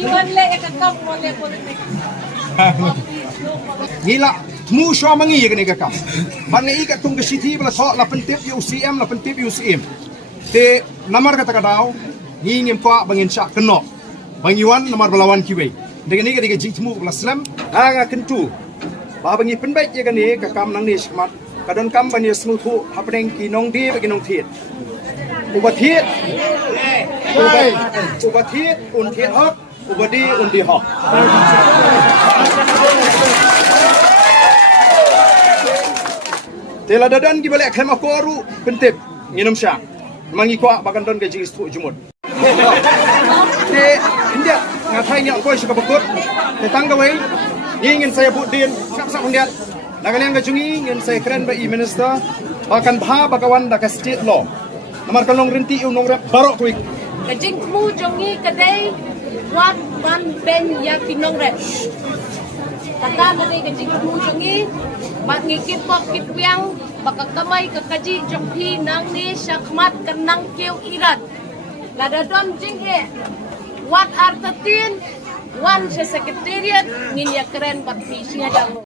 Iwan le kakam mo le politik. Gila mu syo mangi kan ni kakam. Ban ngi ka tung ke city bala tho la pentip UCM la pentip UCM. Te namar kata kadau ngi ngim kwa bangin syak keno. Bangiwan namar balawan kiwe. Dengan ni ka jitmu bala slam anga kentu. Ba bangi penbaik ye kan ni kakam nang ni smat. Kadon kam bani smu thu hapeng ki nong di bagi nong thiet. Ubat thiet. Ubat thiet un thiet hok. Ubadi un di hok. Tela dadan di balik khema koru pentip nginum syak. Mangi kwa bakan don gaji istu jumut. Te india ngatai ni koi suka bekut. Te tanggawe ingin saya budin sap-sap hundiat. Nagaliang gajungi ingin saya keren ba minister bahkan bha bakawan da state law. Namar kalong rinti unong rep barok kuik. Kajing mu jongi kadai wan ben ya kinong rep. Kata kadai kajing mu jongi mak ngikit pok kitwiang baka kamay kakaji jonghi nang ni syakmat kenang keu irat. Lada dom jing he. What are the tin? One sa secretariat nginya keren bakti singa